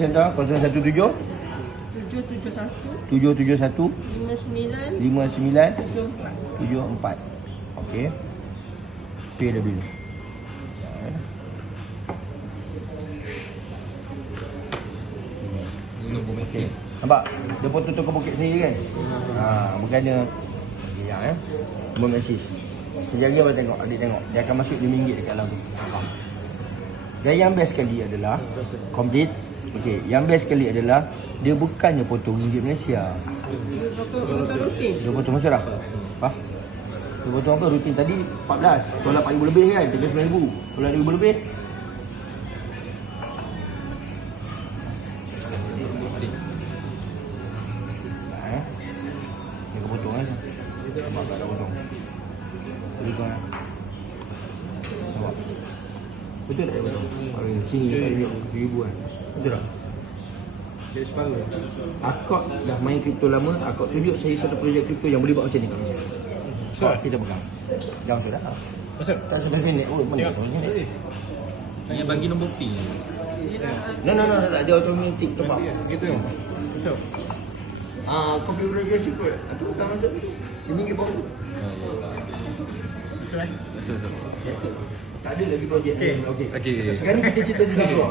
Center 017 771 59 74. Okey. Pay the bill. Okey. Nampak? Dia pun tutup ke poket saya kan? Bukannya okey, Bom assist. Sekejap lagi abang tengok, adik tengok. Dia akan masuk RM5 dekat dalam tu. Dan yang best sekali adalah complete. Okey, yang best sekali adalah dia bukannya potong RM1 Malaysia. Dia potong masa dah? Dia potong apa? Rutin tadi 14. Tolak RM4,000 lebih kan? RM39,000. Tolak RM2,000 lebih. Dia kau potong kan? Nampak tak ada potong? Jadi kau nak nampak? Betul tak dia potong? Sini RM4,000 kan? Betul tak? Jadi separuh. Akak dah main kripto lama. Akak tunjuk saya satu projek kripto yang boleh buat macam ni kat Malaysia. So, Kita pegang. Jangan sudah. Masuk. Tak sebab minit. Oh, mana Tengok. tu minit? Hanya bagi nombor pin. No, tak. Dia automatic top up. Gitu. Masuk. Configuration code. Itu bukan masuk ni. Ini ke bawah tu. Masuk. Masuk. Tak ada lagi projek. Okey. Okey. Sekarang ni kita cerita tentang